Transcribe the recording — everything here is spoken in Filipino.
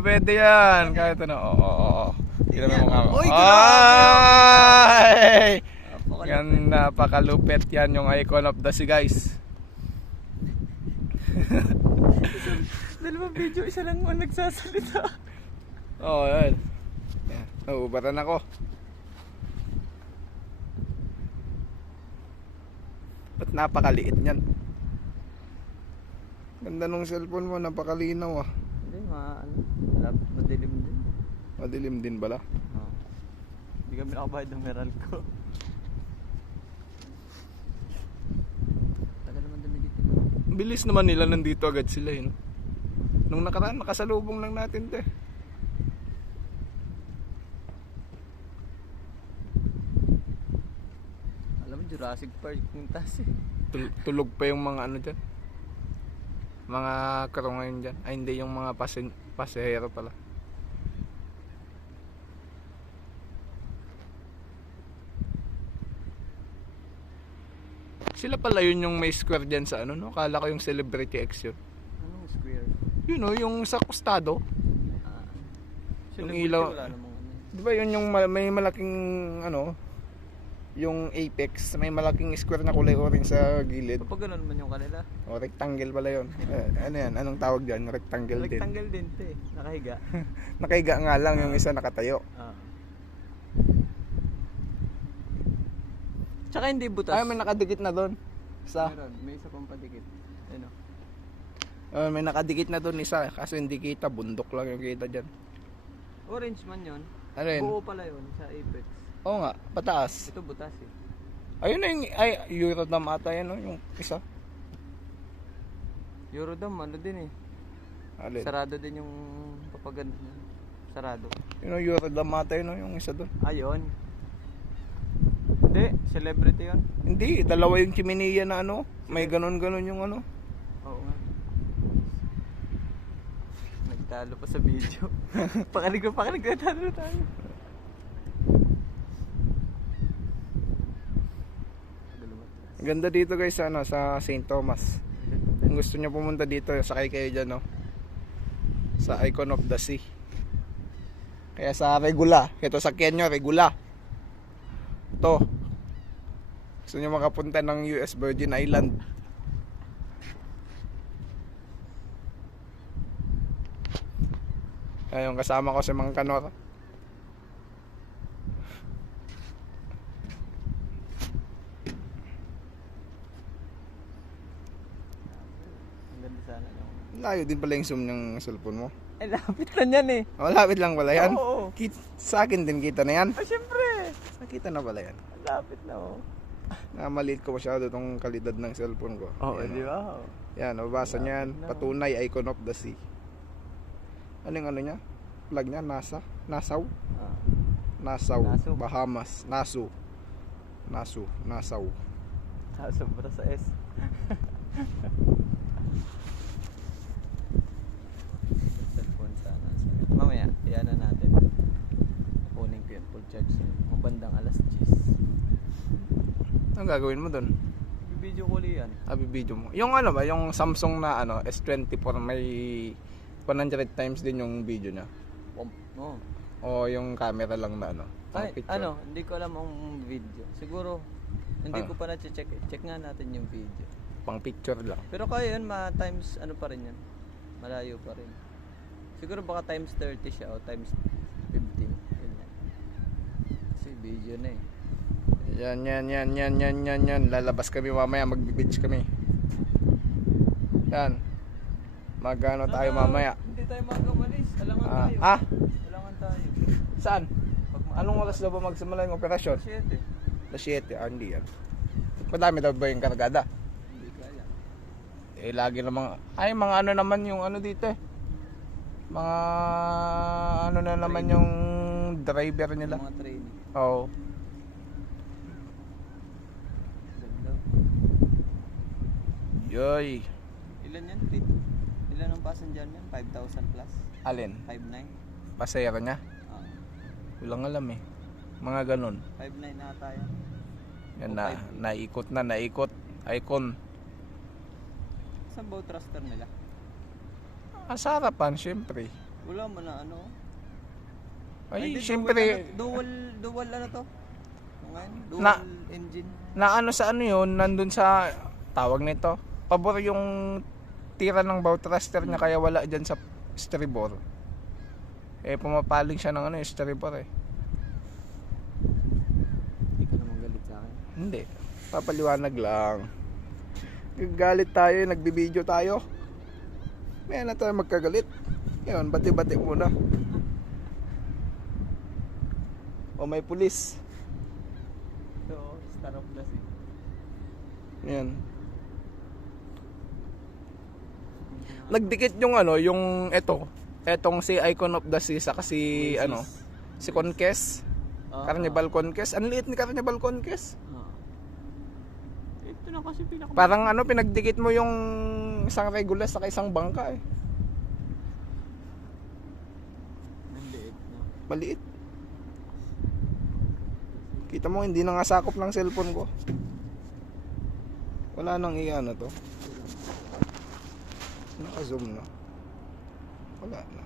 pwede yan. Kahit ano. Oo. Tignan mo mukha mo. Uy, Ay! Napakalupit. Yan, napakalupit yan yung icon of the sea, guys. Dalawang video, isa lang mo nagsasalita. Oo, yan. Naubatan ako. Ba't napakaliit niyan? Ganda nung cellphone mo, napakalinaw ah. Hindi, madilim din. Madilim din bala. Oh. Hindi kami nakabayad ng meral ko. Tagal naman dumigit ito. Bilis naman nila, nandito agad sila eh. No? Nung nakaraan, nakasalubong lang natin to eh. Alam mo, Jurassic Park yung taas eh. Tulog pa yung mga ano dyan. Mga crew ngayon dyan. Ay hindi, yung mga pasahero pala. Sila pala yun yung may square dyan sa ano, no? Kala ko yung Celebrity X yun. Anong square? Yun no, yung sa kostado. Yung Celebrity, ilaw. wala namang ano. Di ba yun yung may malaking ano, yung apex, may malaking square na kulay orange sa gilid. Kapag gano'n naman yung kanila. O rectangle pala yun. Ano yan? Anong tawag dyan? Rectangle din. Rectangle din ito eh. Nakahiga. Nakahiga nga lang, yung isa nakatayo. Tsaka hindi butas. Ay, may nakadikit na doon. Isa. Meron, may isa pang padikit. Ano? May nakadikit na doon isa. Kaso hindi kita, bundok lang yung kita dyan. Orange man yun. Ano yun? Buo pala yun sa apex. Oo nga, pataas. Ito butas eh. Ayun na yung, Eurodam ata yan, no? Yung isa. Eurodam, ano din eh. Alin? Sarado din yung papaganda niya. Sarado. Yun yung Eurodam ata yun, no? Yung isa doon. Ayun. Hindi, celebrity yun. Hindi, dalawa yung chimney na ano. May ganon-ganon yung ano. Oo nga. Nagtalo pa sa video. pakinig na talo tayo. Ganda dito guys, ano, sa St. Thomas. Kung gusto nyo pumunta dito, sakay kayo dyan, no? Sa Icon of the Sea. Kaya sa Regula, ito sakyan nyo, Regula. Ito. Gusto nyo makapunta ng US Virgin Island. Ayun, kasama ko si Mang Kanor. Ang ganda sana yung... Layo din pala yung zoom ng cellphone mo. Eh, lapit lang yan eh. Oh, lapit lang pala yan. Oo. Sa akin din kita na yan. Ah, syempre. Nakita na pala yan. Lapit na oh. Namaliit ko masyado itong kalidad ng cellphone ko. Oo, Ayan, di oh. ba? Yan, nabasa niyan. No. Patunay, Icon of the Sea. Ano yung ano niya? Flag niya? NASA? Nassau? Nassau. Nassau. Bahamas. Nassau. Nassau. Sobra sa S. Cellphone sana. Mamaya, iyan na natin. Kunin ko yung full charge niya. Mabandang alas 10. Anong gagawin mo doon? Video ko yan. Video mo. Yung ano ba? Yung Samsung na ano, S24 may 100 times din yung video niya. Oh. O yung camera lang na ano. Ay, picture. ano, hindi ko alam ang video. Siguro, hindi Ano? ko pa na-check. Check nga natin yung video. Pang picture lang. Pero kaya yun, times ano pa rin yan. Malayo pa rin. Siguro baka times 30 siya o times 15. Yun yan. Kasi video na eh. Yan. Lalabas kami mamaya, magbe-beach kami. Yan. Magano tayo mamaya. Hindi tayo magkamalis. Alangan tayo. Alangan tayo. Saan? Anong oras daw ba magsimula yung operasyon? 7. Alas 7, hindi yan. Madami daw ba yung kargada? Hindi kaya. Lagi namang, mga ano naman yung ano dito eh. Mga ano na naman yung driver nila. Mga training. Oo. Ganda. Yoy. Ilan yan? Ilan ang passenger niyan? 5,000 plus? Alin? 5,900? Pasayro niya? Walang alam eh. Mga ganun. 5,900 na tayo. Yan na, naikot. Icon. Saan ba thruster nila? Sa harapan, syempre. Wala man na ano. Ay, Hindi, syempre, dual ano to? Ngayon, dual Na- engine. na ano sa ano yun, nandun sa, tawag nito, pabor yung tira ng bow thruster niya kaya wala dyan sa estribor. Eh, pumapaling siya ng ano, estribor eh. Hindi ka naman galit sa akin. Hindi, papaliwanag lang. Galit tayo, nagbibideo tayo. May na tayo magkagalit. Yun, bati-bati muna. O may pulis. Ito, Star of the Sea. Yan. Nagdikit yung ano, yung etong si Icon of the Sea sa kasi Oasis. ano, si Conquest, Carnival Conquest. Ang liit ni Carnival Conquest. Ito na kasi Parang ano, pinagdikit mo yung isang regular sa isang bangka eh. Nandiit na. Maliit. Kita mo, hindi na nga sakop ng cellphone ko. Wala nang iyan to. Naka-zoom na. Wala na.